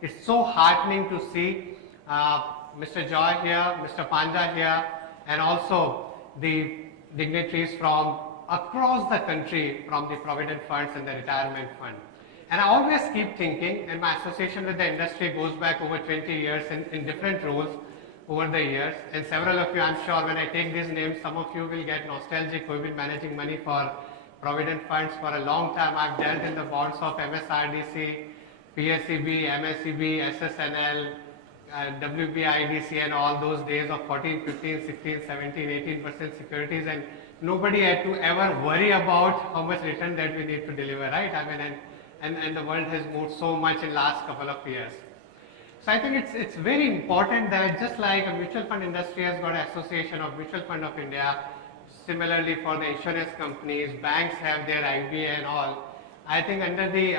It's so heartening to see Mr. Joy here, Mr. Panja here, and also the dignitaries from across the country from the provident funds and the retirement fund. And I always keep thinking, and my association with the industry goes back over 20 years in different roles over the years, and several of you, I'm sure when I take these names, some of you will get nostalgic who have been managing money for provident funds for a long time. I've dealt in the bonds of MSRDC, PSEB, MSEB, SSNL, WBIDC and all those days of 14, 15, 16, 17, 18% securities, and nobody had to ever worry about how much return that we need to deliver, right? I mean, and the world has moved so much in last couple of years. So I think it's very important that just like a mutual fund industry has got an association of Mutual Fund of India, similarly for the insurance companies, banks have their IBA and all. I think under the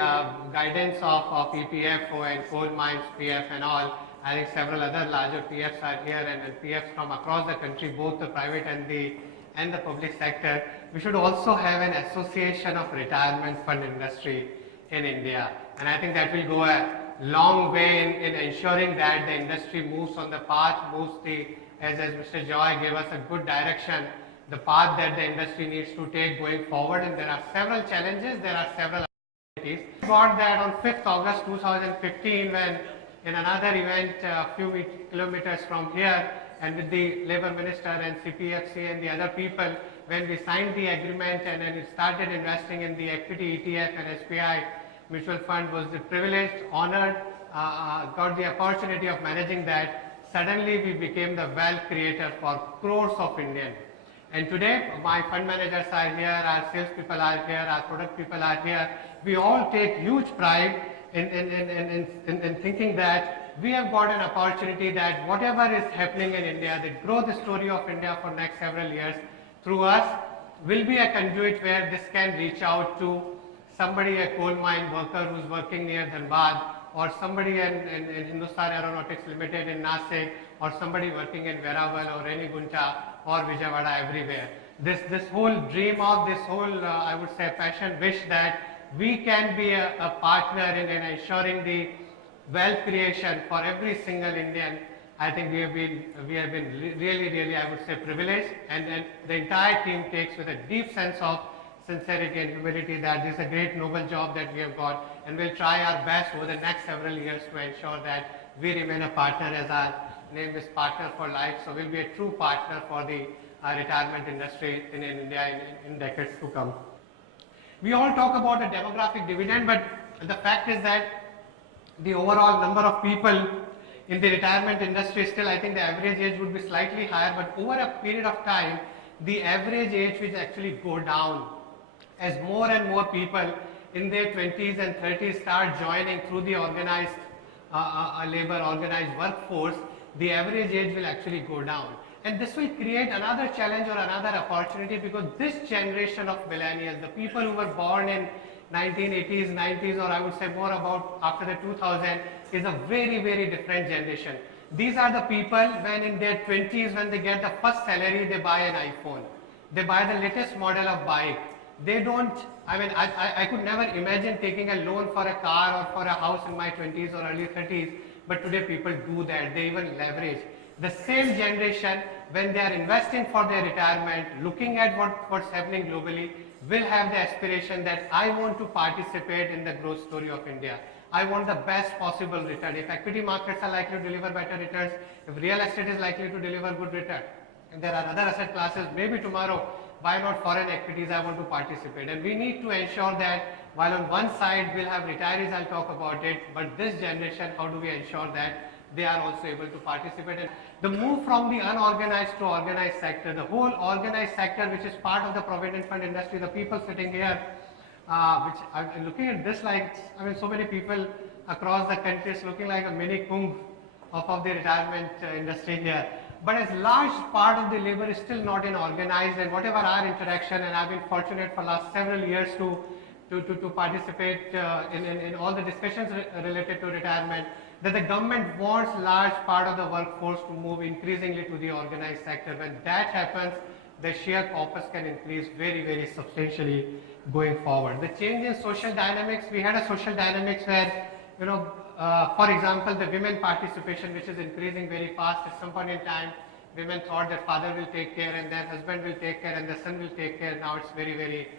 guidance of EPFO and coal mines PF and all, I think several other larger PFs are here, and PFs from across the country, both the private and the public sector. We should also have an association of retirement fund industry in India, and I think that will go a long way in ensuring that the industry moves on the path, moves as Mr. Joy gave us a good direction, the path that the industry needs to take going forward. And there are several challenges, there are several opportunities. We got that on 5th August 2015 when in another event a few kilometers from here, and with the Labour Minister and CPFC and the other people, when we signed the agreement and then it started investing in the equity ETF and SBI mutual fund, was the privileged, honored, got the opportunity of managing that. Suddenly we became the wealth creator for crores of Indians. And today my fund managers are here, our sales people are here, our product people are here. We all take huge pride in thinking that we have got an opportunity that whatever is happening in India, the growth story of India for next several years through us will be a conduit where this can reach out to somebody, a coal mine worker who's working near Dhanbad, or somebody in Hindustan Aeronautics Limited in Nasik, or somebody working in Veraval or Renigunta or Vijayawada, everywhere. This whole dream of this whole, I would say, passion, wish that we can be a partner in ensuring the wealth creation for every single Indian. I think we have been really, I would say, privileged, and the entire team takes with a deep sense of sincerity and humility that this is a great noble job that we have got, and we'll try our best over the next several years to ensure that we remain a partner, as our name is Partner for Life. So we'll be a true partner for the retirement industry in India in decades to come. We all talk about a demographic dividend, but the fact is that the overall number of people in the retirement industry, still I think the average age would be slightly higher, but over a period of time the average age will actually go down as more and more people in their 20s and 30s start joining through the organized labor, organized workforce. The average age will actually go down, and this will create another challenge or another opportunity, because this generation of millennials, the people who were born in 1980s, 90s, or I would say more about after the 2000, is a very different generation. These are the people when in their 20s, when they get the first salary, they buy an iPhone, they buy the latest model of bike. They don't, I mean, I could never imagine taking a loan for a car or for a house in my 20s or early 30s, but today people do that. They even leverage. The same generation, when they are investing for their retirement, looking at what's happening globally, will have the aspiration that I want to participate in the growth story of India. I want the best possible return. If equity markets are likely to deliver better returns, if real estate is likely to deliver good return, and there are other asset classes, maybe tomorrow, why not foreign equities, I want to participate. And we need to ensure that while on one side we'll have retirees, I'll talk about it, but this generation, how do we ensure that they are also able to participate? And the move from the unorganized to organized sector, the whole organized sector, which is part of the provident fund industry, the people sitting here, which I'm looking at this like, I mean, so many people across the country, is looking like a mini Kumbh of the retirement industry here. But as large part of the labor is still not in organized, and whatever our interaction, and I've been fortunate for last several years to participate in all the discussions related to retirement, that the government wants large part of the workforce to move increasingly to the organized sector. When that happens, the sheer corpus can increase very substantially going forward. The change in social dynamics, we had a social dynamics where, for example, the women participation, which is increasing very fast. At some point in time, women thought that father will take care and their husband will take care and the son will take care. Now it's very, very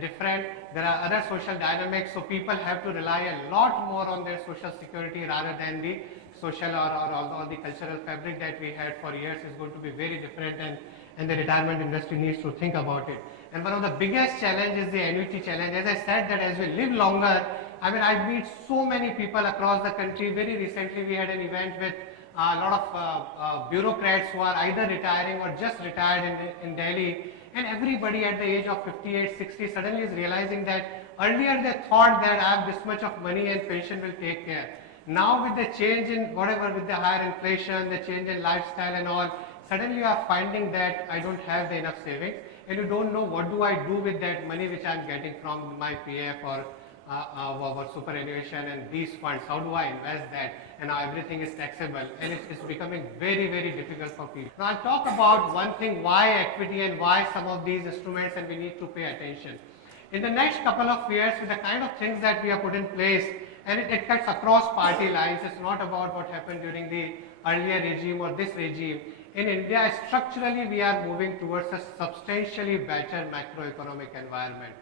different. There are other social dynamics, so people have to rely a lot more on their social security rather than the social or the cultural fabric that we had for years is going to be very different, and the retirement industry needs to think about it. And one of the biggest challenge is the annuity challenge. As I said, that as we live longer, I meet so many people across the country. Very recently we had an event with a lot of bureaucrats who are either retiring or just retired in Delhi, and everybody at the age of 58, 60 suddenly is realizing that earlier they thought that I have this much of money and pension will take care. Now with the change in whatever, with the higher inflation, the change in lifestyle and all, suddenly you are finding that I don't have the enough savings, and you don't know what do I do with that money which I am getting from my PF or superannuation and these funds. How do I invest that? And now everything is taxable, and it's becoming very, very difficult for people. Now I'll talk about one thing, why equity and why some of these instruments, and we need to pay attention. In the next couple of years, with the kind of things that we have put in place, and it cuts across party lines, it's not about what happened during the earlier regime or this regime. In India, structurally we are moving towards a substantially better macroeconomic environment.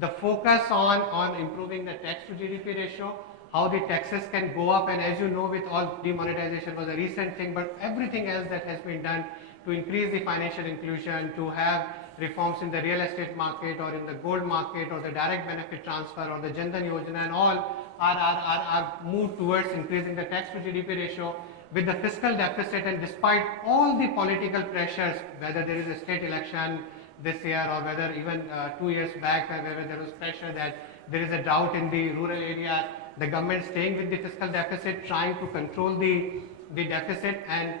The focus on improving the tax to GDP ratio, how the taxes can go up, and as you know, with all demonetization was a recent thing, but everything else that has been done to increase the financial inclusion, to have reforms in the real estate market or in the gold market or the direct benefit transfer or the Jan Dhan Yojana, and all are moved towards increasing the tax to GDP ratio. With the fiscal deficit, and despite all the political pressures, whether there is a state election this year or whether even 2 years back where there was pressure that there is a drought in the rural area, the government staying with the fiscal deficit, trying to control the deficit. And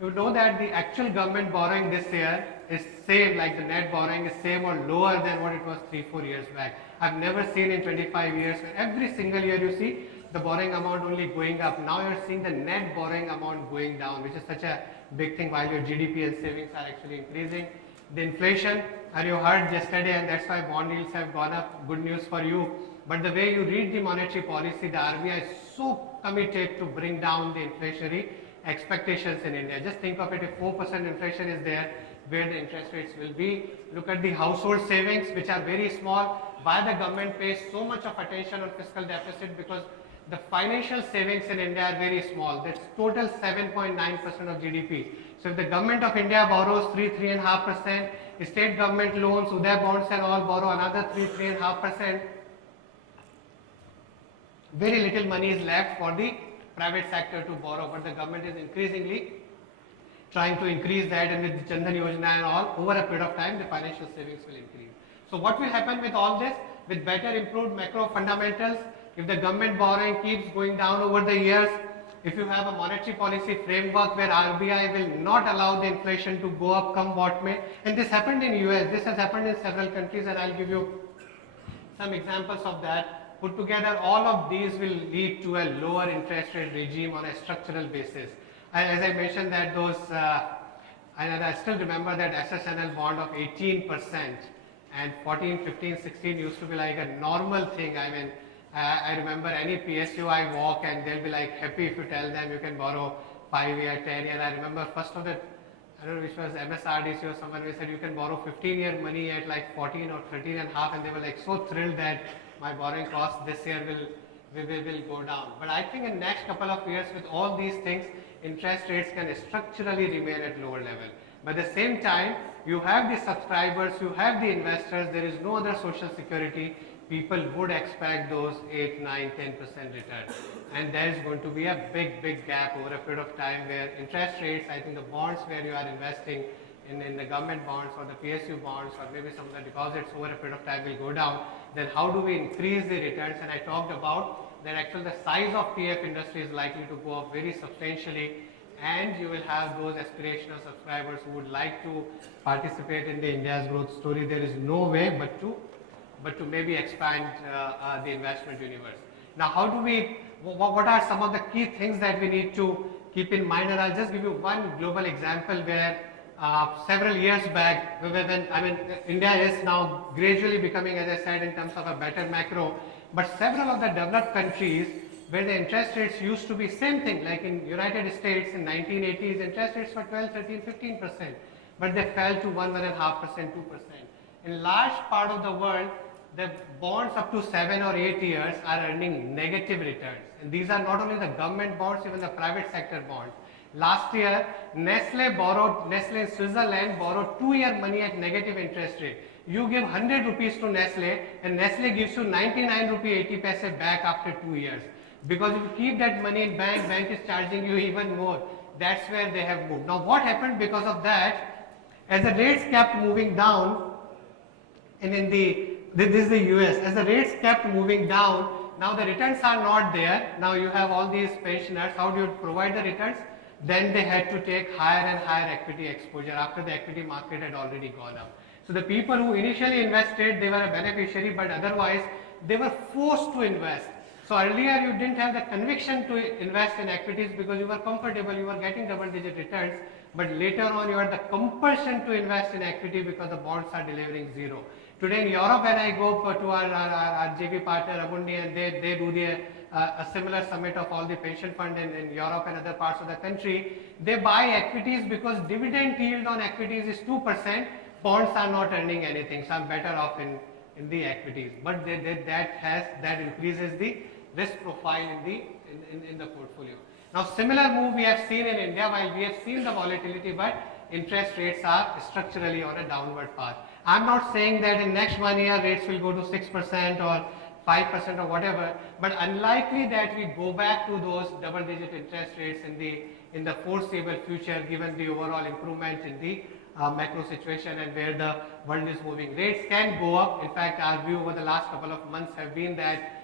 you know that the actual government borrowing this year is same, like the net borrowing is same or lower than what it was 3-4 years back. I've never seen in 25 years where every single year you see the borrowing amount only going up. Now you're seeing the net borrowing amount going down, which is such a big thing, while your GDP and savings are actually increasing. The inflation, and you heard yesterday, and that's why bond yields have gone up, good news for you. But the way you read the monetary policy, the RBI is so committed to bring down the inflationary expectations in India. Just think of it, if 4% inflation is there, where the interest rates will be. Look at the household savings, which are very small. Why the government pays so much of attention on fiscal deficit? Because the financial savings in India are very small. That's total 7.9% of GDP. So if the government of India borrows 3.5%, state government loans, Uday bonds and all borrow another 3.5%, very little money is left for the private sector to borrow, but the government is increasingly trying to increase that, and with the Jan Dhan Yojana and all, over a period of time, the financial savings will increase. So what will happen with all this? With better improved macro fundamentals, if the government borrowing keeps going down over the years, if you have a monetary policy framework where RBI will not allow the inflation to go up come what may, and this happened in US, this has happened in several countries, and I'll give you some examples of that. Put together, all of these will lead to a lower interest rate regime on a structural basis. As I mentioned that those, and I still remember that SSNL bond of 18% and 14, 15, 16 used to be like a normal thing. I mean, I remember any PSU I walk and they'll be like happy if you tell them you can borrow 5-year, 10-year. I remember first of it, I don't know which was MSRDC or someone, we said you can borrow 15-year money at like 14 or 13 and a half, and they were like so thrilled that my borrowing cost this year will go down. But I think in next couple of years with all these things, interest rates can structurally remain at lower level. But at the same time, you have the subscribers, you have the investors, there is no other social security. People would expect those 8, 9, 10% return. And there is going to be a big gap over a period of time where interest rates, I think the bonds where you are investing in the government bonds or the PSU bonds or maybe some of the deposits over a period of time will go down. Then how do we increase the returns? And I talked about that actually the size of PF industry is likely to go up very substantially, and you will have those aspirational subscribers who would like to participate in the India's growth story. There is no way but to maybe expand the investment universe. Now how do we, what are some of the key things that we need to keep in mind? And I'll just give you one global example where several years back, India is now gradually becoming, as I said, in terms of a better macro, but several of the developed countries where the interest rates used to be same thing, like in United States in 1980s, interest rates were 12, 13, 15%, but they fell to 1.5%, 2%. In large part of the world, the bonds up to 7 or 8 years are earning negative returns. And these are not only the government bonds, even the private sector bonds. Last year, Nestle in Switzerland borrowed 2-year money at negative interest rate. You give 100 rupees to Nestle and Nestle gives you 99 rupee 80 paise back after 2 years. Because if you keep that money in bank is charging you even more. That's where they have moved. Now what happened because of that? As the rates kept moving down, and this is the US, as the rates kept moving down, now the returns are not there. Now you have all these pensioners, how do you provide the returns? Then they had to take higher and higher equity exposure after the equity market had already gone up. So the people who initially invested, they were a beneficiary, but otherwise they were forced to invest. So earlier you didn't have the conviction to invest in equities because you were comfortable, you were getting double-digit returns, but later on you had the compulsion to invest in equity because the bonds are delivering zero. Today in Europe, when I go to our JV partner Amundi, and they do a similar summit of all the pension fund in Europe and other parts of the country, they buy equities because dividend yield on equities is 2%, bonds are not earning anything, so I'm better off in the equities. But that increases the risk profile in the portfolio. Now similar move we have seen in India, while we have seen the volatility, but interest rates are structurally on a downward path. I'm not saying that in next 1 year rates will go to 6% or 5% or whatever, but unlikely that we go back to those double-digit interest rates in the foreseeable future, given the overall improvement in the macro situation and where the world is moving. Rates can go up. In fact, our view over the last couple of months have been that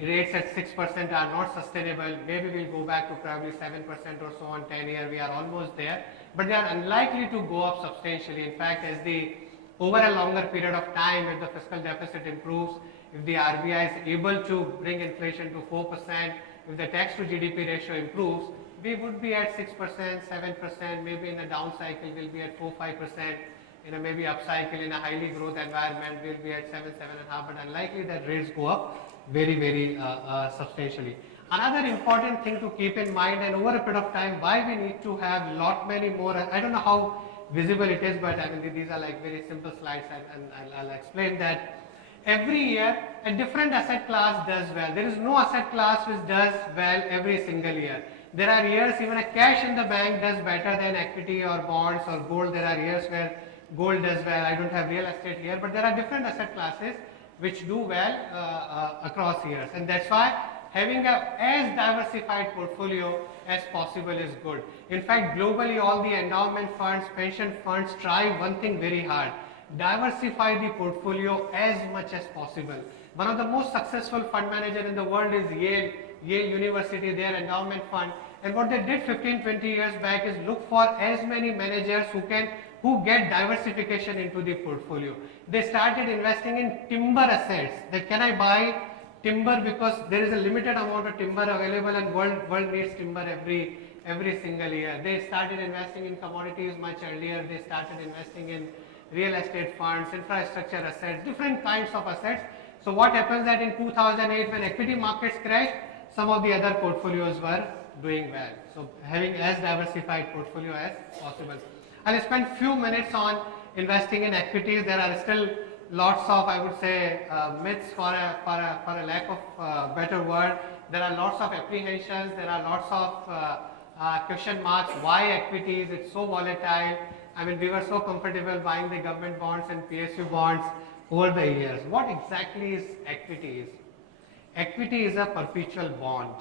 rates at 6% are not sustainable. Maybe we'll go back to probably 7% or so on 10-year. We are almost there, but they are unlikely to go up substantially. In fact, over a longer period of time, if the fiscal deficit improves, if the RBI is able to bring inflation to 4%, if the tax to GDP ratio improves, we would be at 6%, 7%, maybe in a down cycle we'll be at 4, 5%, in a maybe up cycle in a highly growth environment we'll be at 7, 7.5%, but unlikely that rates go up very, very substantially. Another important thing to keep in mind, and over a period of time, why we need to have lot many more, I don't know how visible it is, but I mean these are like very simple slides, and I'll explain that. Every year a different asset class does well. There is no asset class which does well every single year. There are years even a cash in the bank does better than equity or bonds or gold. There are years where gold does well. I don't have real estate here, but there are different asset classes which do well across years, and that's why having as diversified portfolio as possible is good. In fact, globally all the endowment funds, pension funds try one thing very hard: diversify the portfolio as much as possible. One of the most successful fund managers in the world is Yale University, their endowment fund, and what they did 15-20 years back is look for as many managers who get diversification into the portfolio. They started investing in timber assets. That can I buy timber because there is a limited amount of timber available and world needs timber every single year. They started investing in commodities much earlier. They started investing in real estate funds, infrastructure assets, different kinds of assets. So what happens that in 2008 when equity markets crashed, some of the other portfolios were doing well. So having as diversified portfolio as possible. I'll spend few minutes on investing in equities. There are still lots of, I would say, myths for a lack of better word. There are lots of apprehensions. There are lots of question marks. Why equities? It's so volatile. I mean, we were so comfortable buying the government bonds and PSU bonds over the years. What exactly is equities? Equity is a perpetual bond.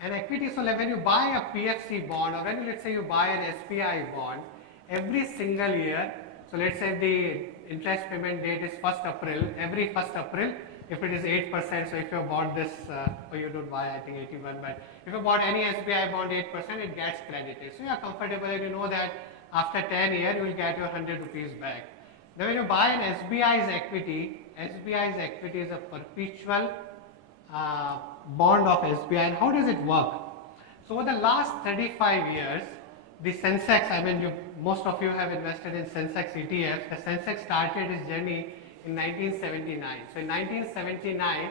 And equity, so like when you buy a PFC bond, or when let's say you buy an SBI bond, every single year, so let's say the interest payment date is 1st April, every 1st April, if it is 8%, so if you bought this, or you don't buy I think 81, but if you bought any SBI bond 8%, it gets credited. So you are comfortable and you know that after 10 years you will get your 100 rupees back. Now when you buy an SBI's equity is a perpetual bond of SBI. And how does it work? So over the last 35 years, the Sensex, I mean, most of you have invested in Sensex ETFs. The Sensex started its journey in 1979. So in 1979,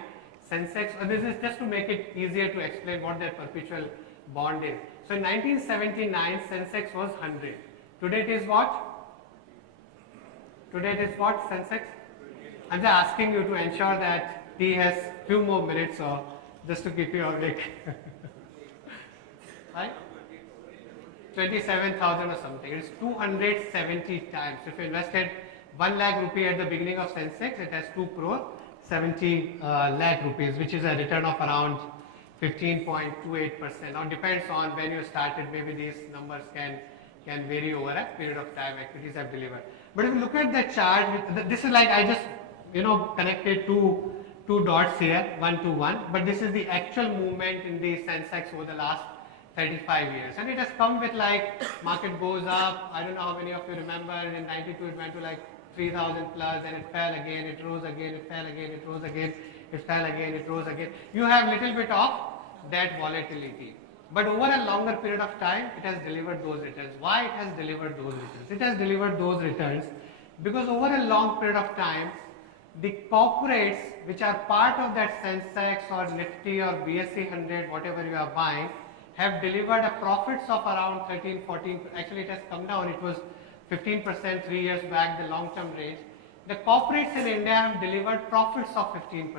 Sensex, this is just to make it easier to explain what that perpetual bond is. So in 1979, Sensex was 100. Today it is what? Today it is what, Sensex? I'm just asking you to ensure that he has few more minutes, or just to keep you awake. Right? 27,000 or something. It's 270 times. If you invested 1 lakh rupee at the beginning of Sensex, it has 2 crore 70 lakh rupees, which is a return of around 15.28%. Now depends on when you started. Maybe these numbers can vary over a period of time. Equities have delivered. But if you look at the chart, this is like I just connected two dots here, 1 to 1. But this is the actual movement in the Sensex over the last 35 years, and it has come with like market goes up. I don't know how many of you remember in 92 it went to like 3,000 plus, and it fell again, it rose again, it fell again, it rose again, it fell again, it rose again. You have little bit of that volatility, but over a longer period of time it has delivered those returns. Why it has delivered those returns? It has delivered those returns because over a long period of time the corporates which are part of that Sensex or Nifty or BSE 100, whatever you are buying, have delivered a profits of around 13, 14, actually it has come down, it was 15% 3 years back, the long term range. The corporates in India have delivered profits of 15%.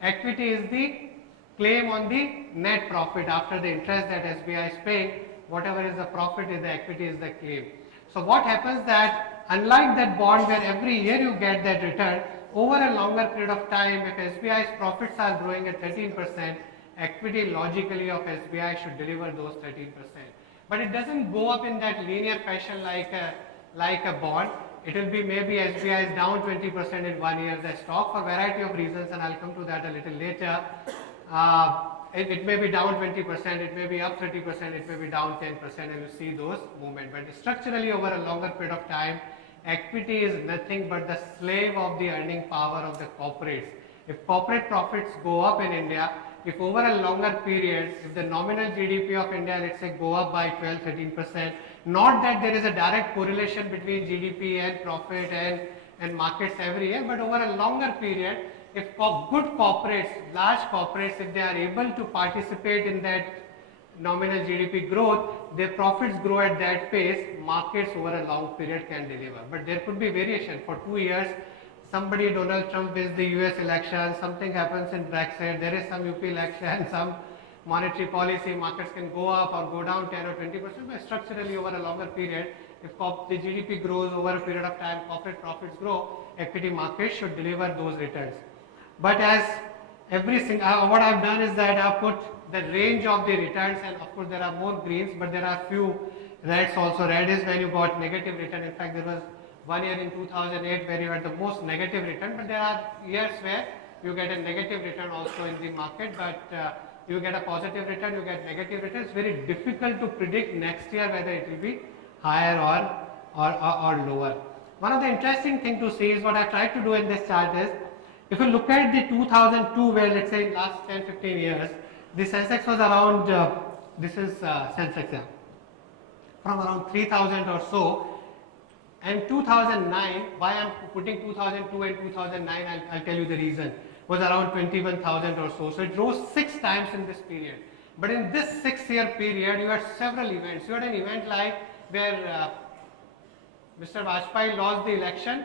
Equity is the claim on the net profit after the interest that SBI is paying, whatever is the profit is the equity is the claim. So what happens that unlike that bond where every year you get that return, over a longer period of time, if SBI's profits are growing at 13%, equity logically of SBI should deliver those 13%. But it doesn't go up in that linear fashion like a bond. It will be maybe SBI is down 20% in 1 year, the stock for variety of reasons, and I'll come to that a little later. It may be down 20%, it may be up 30%, it may be down 10%, and you see those movements. But structurally over a longer period of time, equity is nothing but the slave of the earning power of the corporates. If corporate profits go up in India, if over a longer period, if the nominal GDP of India, let's say, go up by 12-13%, not that there is a direct correlation between GDP and profit and markets every year, but over a longer period, if good corporates, large corporates, if they are able to participate in that nominal GDP growth, their profits grow at that pace, markets over a long period can deliver. But there could be variation. For 2 years, somebody, Donald Trump wins the US election, something happens in Brexit, there is some UP election, some monetary policy, markets can go up or go down 10 or 20%, but structurally over a longer period, if the GDP grows over a period of time, corporate profits grow, equity markets should deliver those returns. But as everything, what I have done is that I have put the range of the returns, and of course there are more greens, but there are few reds also. Red is when you got negative return. In fact, there was 1 year in 2008 where you had the most negative return, but there are years where you get a negative return also in the market, but you get a positive return, you get negative return. It's very difficult to predict next year whether it will be higher or lower. One of the interesting thing to see is what I tried to do in this chart is, if you look at the 2002 where let's say in last 10-15 years, the Sensex was around, this is Sensex, yeah, from around 3,000 or so. And 2009, why I am putting 2002 and 2009, I'll tell you the reason, was around 21,000 or so. So it rose 6 times in this period. But in this 6-year period, you had several events. You had an event like where Mr. Vajpayee lost the election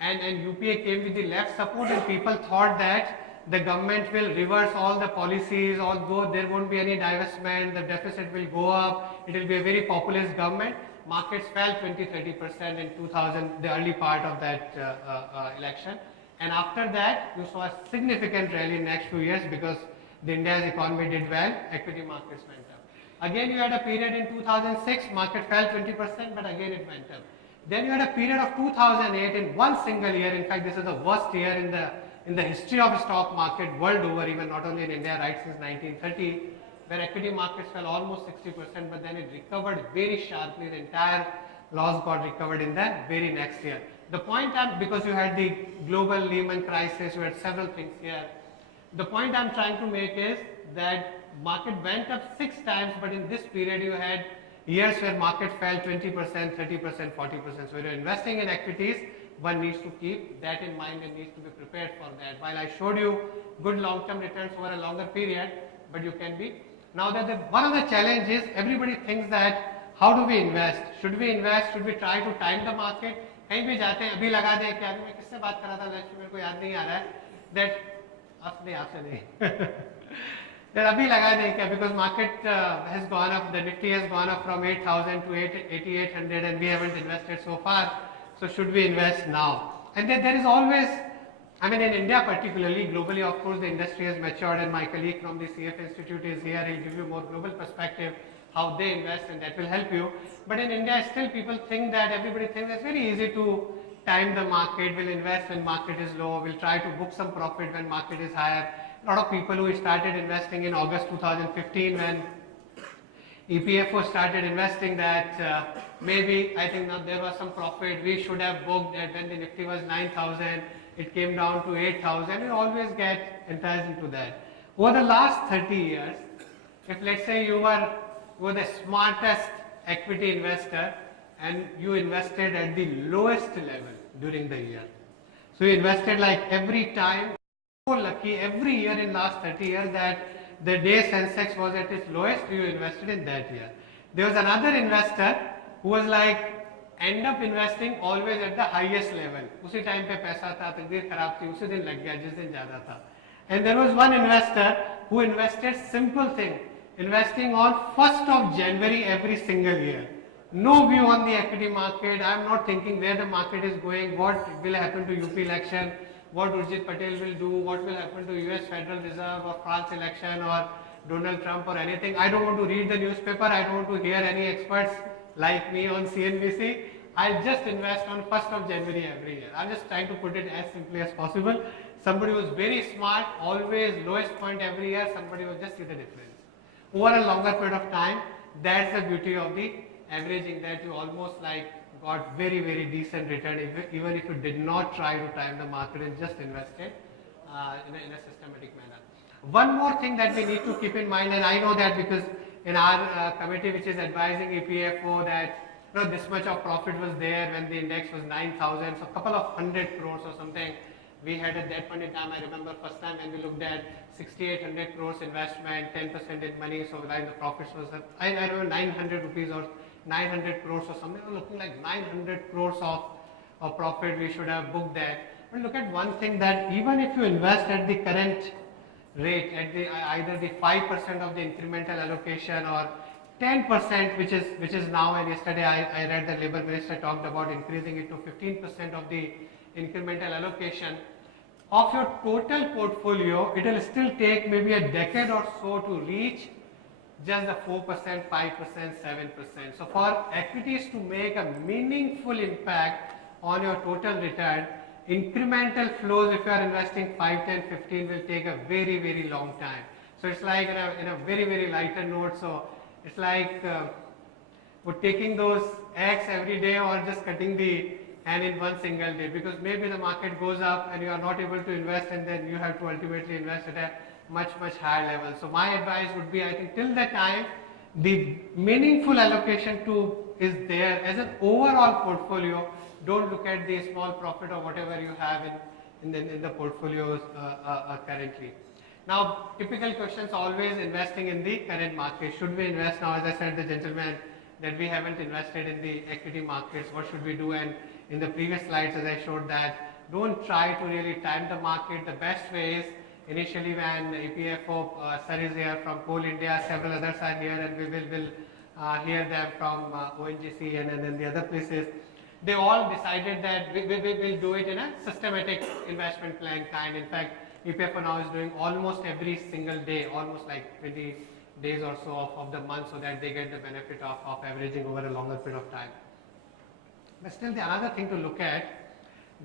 and UPA came with the left support, and people thought that the government will reverse all the policies, although there won't be any divestment, the deficit will go up, it will be a very populist government. Markets fell 20-30% in 2000, the early part of that election, and after that you saw a significant rally in next few years because the India's economy did well, equity markets went up. Again you had a period in 2006, market fell 20%, but again it went up. Then you had a period of 2008 in one single year. In fact, this is the worst year in the history of the stock market world over, even not only in India, right since 1930, where equity markets fell almost 60%, but then it recovered very sharply. The entire loss got recovered in the very next year. The point because you had the global Lehman crisis, you had several things here. The point I'm trying to make is that market went up 6 times, but in this period you had years where market fell 20%, 30%, 40%. So when you're investing in equities, one needs to keep that in mind and needs to be prepared for that. While I showed you good long-term returns over a longer period, but you can be. Now that one of the challenges, everybody thinks that how do we invest? Should we invest? Should we try to time the market? कहीं भी जाते हैं अभी लगा दें कि अभी मैं किससे बात कर रहा था लक्ष्य मेरे को याद नहीं आ रहा है that आपसे नहीं that अभी लगा दें क्या because market has gone up, the Nifty has gone up from 8,000 to 8,800 and we haven't invested so far, so should we invest now? And then there is always, I mean in India particularly, globally of course the industry has matured and my colleague from the CF Institute is here, he'll give you more global perspective how they invest and that will help you. But in India still people think that, everybody thinks it's very easy to time the market, will invest when market is low, will try to book some profit when market is higher. A lot of people who started investing in August 2015 when EPFO started investing that maybe I think now there was some profit, we should have booked that when the Nifty was 9,000, it came down to 8,000, you always get enticed into that. Over the last 30 years, if let's say you were the smartest equity investor and you invested at the lowest level during the year. So you invested like every time, so lucky every year in last 30 years that the day Sensex was at its lowest, you invested in that year. There was another investor who was like end up investing always at the highest level. उसी time पे पैसा था, तकदीर खराब थी, उसी दिन लग गया जिस दिन ज़्यादा था. And there was one investor who invested simple thing, investing on 1st of January every single year. No view on the equity market. I am not thinking where the market is going, what will happen to UP election, what Urjit Patel will do, what will happen to US Federal Reserve or France election or Donald Trump or anything. I don't want to read the newspaper. I don't want to hear any experts like me on CNBC. I'll just invest on 1st of January every year. I'm just trying to put it as simply as possible. Somebody who is very smart, always lowest point every year, somebody will just see the difference. Over a longer period of time, that's the beauty of the averaging, that you almost like got very, very decent return even if you did not try to time the market and just invested in a systematic manner. One more thing that we need to keep in mind, and I know that because in our committee which is advising EPFO that this much of profit was there when the index was 9,000, so a couple of 100 crores or something we had at that point in time. I remember first time when we looked at 6,800 crores investment, 10% in money, so like the profits was, I remember 900 rupees or 900 crores or something, looking like 900 crores of profit, we should have booked that. But look at one thing, that even if you invest at the current rate, at the either the 5% of the incremental allocation or 10%, which is now, and yesterday I read the Labour Minister talked about increasing it to 15% of the incremental allocation of your total portfolio, it will still take maybe a decade or so to reach just the 4%, 5%, 7%. So for equities to make a meaningful impact on your total return, incremental flows, if you are investing 5, 10, 15, will take a very, very long time. So it's like in a very, very lighter note. So it's like we're taking those eggs every day or just cutting the hand in one single day, because maybe the market goes up and you are not able to invest, and then you have to ultimately invest at a much, much higher level. So my advice would be, I think till the time the meaningful allocation to is there as an overall portfolio, don't look at the small profit or whatever you have in the portfolios currently. Now, typical questions always investing in the current market. Should we invest now? As I said, the gentleman that we haven't invested in the equity markets, what should we do? And in the previous slides, as I showed that, don't try to really time the market. The best way is initially when EPFO sir is here from Coal India, several others are here, and we will hear them from ONGC and then the other places. They all decided that we will do it in a systematic investment plan kind. In fact, EPFO now is doing almost every single day, almost like 20 days or so of the month, so that they get the benefit of averaging over a longer period of time. But still, the another thing to look at,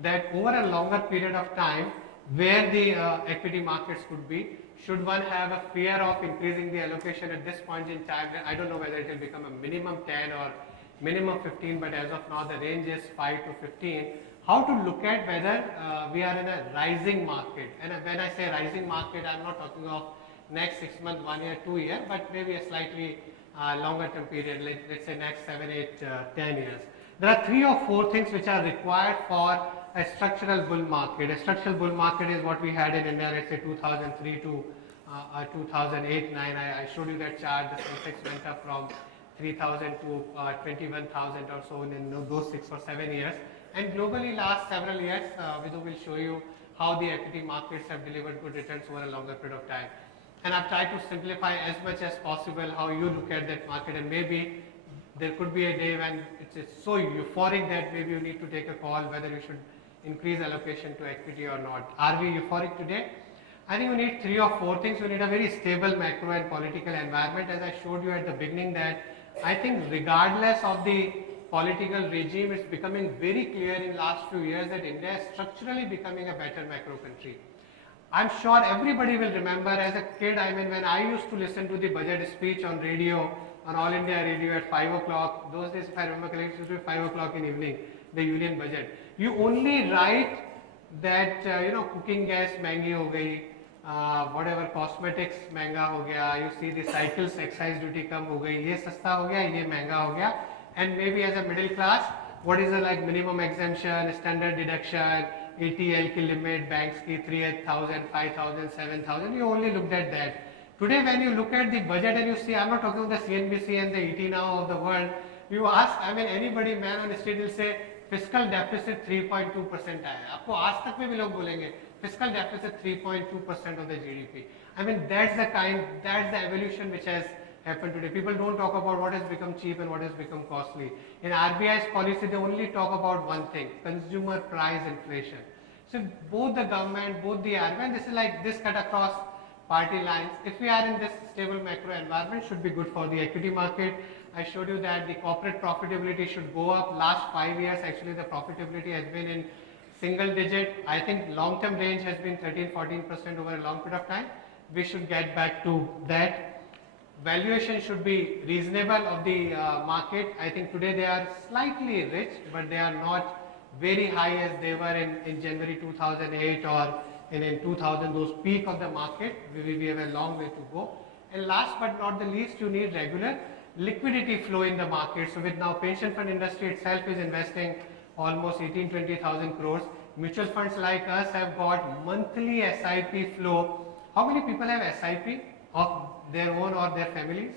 that over a longer period of time, where the equity markets could be, should one have a fear of increasing the allocation at this point in time? I don't know whether it will become a minimum 10 or minimum 15, but as of now the range is 5 to 15. How to look at whether we are in a rising market? And when I say rising market, I am not talking of next 6 months, 1 year, 2 year, but maybe a slightly longer term period, let's say next 7, 8, 10 years. There are 3 or 4 things which are required for a structural bull market. A structural bull market is what we had in India, let's say 2003 to 2008, 9. I showed you that chart. The Sensex went up from 3,000 to 21,000 or so in those 6 or 7 years. And globally, last several years, Vidhu will show you how the equity markets have delivered good returns over a longer period of time. And I've tried to simplify as much as possible how you look at that market, and maybe there could be a day when it's so euphoric that maybe you need to take a call whether you should increase allocation to equity or not. Are we euphoric today? I think we need 3 or 4 things. We need a very stable macro and political environment. As I showed you at the beginning, that I think regardless of the political regime, it's becoming very clear in last few years that India is structurally becoming a better macro country. I'm sure everybody will remember as a kid, I mean, when I used to listen to the budget speech on radio, on All India Radio at 5 o'clock, those days if I remember correctly, it used to be 5 o'clock in evening, the union budget. You only write that, cooking gas महंगी हो गई, whatever cosmetics महंगा हो गया, you see the cycles excise duty कम हो गई, ये सस्ता हो गया, ये महंगा हो गया, and maybe as a middle class, what is the like minimum exemption, standard deduction, ATL ki limit, banks ki 3,000, 5,000, 7,000, you only looked at that. Today when you look at the budget and you see, I'm not talking about the CNBC and the ET now of the world, you ask, I mean anybody man on the street will say, fiscal deficit 3.2% आया. आपको आज तक में भी लोग बोलेंगे, fiscal deficit 3.2% of the GDP. I mean that's the evolution which has happened today. People don't talk about what has become cheap and what has become costly. In RBI's policy, they only talk about one thing: consumer price inflation. So both the government, both the RBI, this is like this cut across party lines. If we are in this stable macro environment, should be good for the equity market. I showed you that the corporate profitability should go up. Last 5 years, actually, the profitability has been in single digit. I think long-term range has been 13-14% over a long period of time. We should get back to that. Valuation should be reasonable of the market. I think today they are slightly rich, but they are not very high as they were in January 2008 or in 2000, those peak of the market. We have a long way to go. And last but not the least, you need regular liquidity flow in the market. So with now pension fund industry itself is investing almost 18-20,000 crores. Mutual funds like us have got monthly SIP flow. How many people have SIP of their own or their families?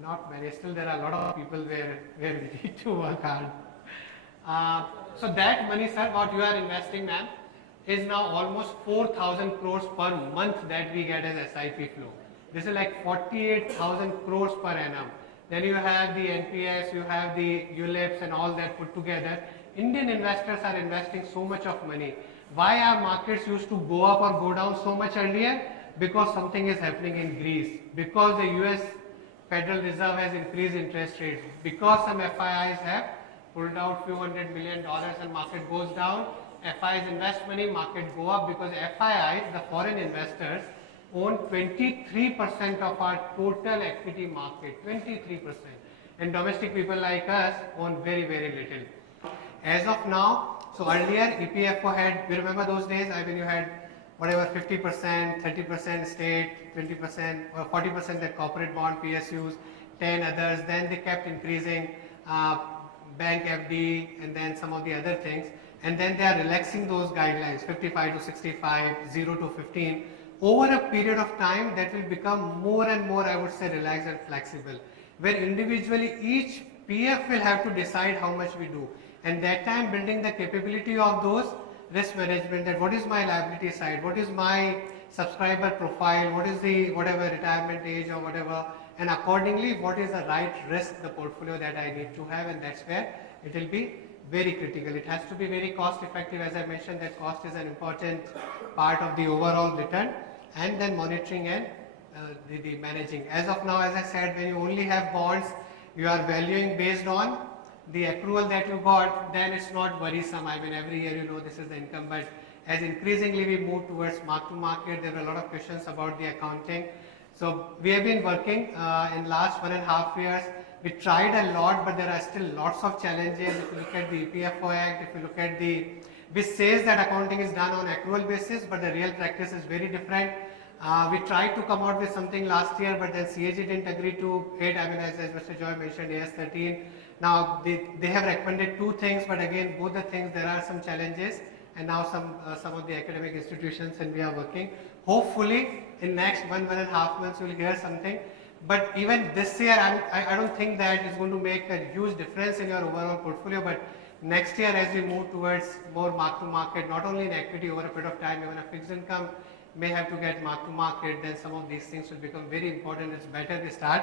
Not many. Still there are a lot of people where we need to work hard. So that money, sir, what you are investing, ma'am, is now almost 4,000 crores per month that we get as SIP flow. This is like 48,000 crores per annum. Then you have the NPS, you have the ULIPs and all that put together. Indian investors are investing so much of money. Why our markets used to go up or go down so much earlier? Because something is happening in Greece. Because the US Federal Reserve has increased interest rates. Because some FIIs have pulled out few $100 million and market goes down. FIIs invest money, market go up, because FIIs, the foreign investors, own 23% of our total equity market, 23%. And domestic people like us own very, very little. As of now, so earlier EPFO had, you remember those days, I mean you had whatever 50%, 30% state, 20% or 40% that corporate bond PSUs, 10 others, then they kept increasing bank FD and then some of the other things, and then they are relaxing those guidelines, 55 to 65, 0 to 15. Over a period of time, that will become more and more, I would say, relaxed and flexible, where individually each PF will have to decide how much we do, and that time building the capability of those risk management, that what is my liability side, what is my subscriber profile, what is the whatever retirement age or whatever, and accordingly what is the right risk, the portfolio that I need to have, and that's where it will be very critical. It has to be very cost effective. As I mentioned, that cost is an important part of the overall return, and then monitoring and the managing. As of now, as I said, when you only have bonds, you are valuing based on the accrual that you got, then it's not worrisome. I mean, every year you know this is the income, but as increasingly we move towards mark to market, there are a lot of questions about the accounting. So we have been working in last 1.5 years. We tried a lot, but there are still lots of challenges. If you look at the EPFO Act, if you look at which says that accounting is done on accrual basis, but the real practice is very different. We tried to come out with something last year, but then CAG didn't agree to it. I mean, as Mr. Joy mentioned, AS13. Now they have recommended two things, but again, both the things there are some challenges, and now some of the academic institutions, and we are working. Hopefully, in next 1.5 months, you will hear something. But even this year, I don't think that it's going to make a huge difference in your overall portfolio. But next year, as we move towards more mark to market, not only in equity over a period of time, even a fixed income may have to get mark to market, then some of these things will become very important. It's better we start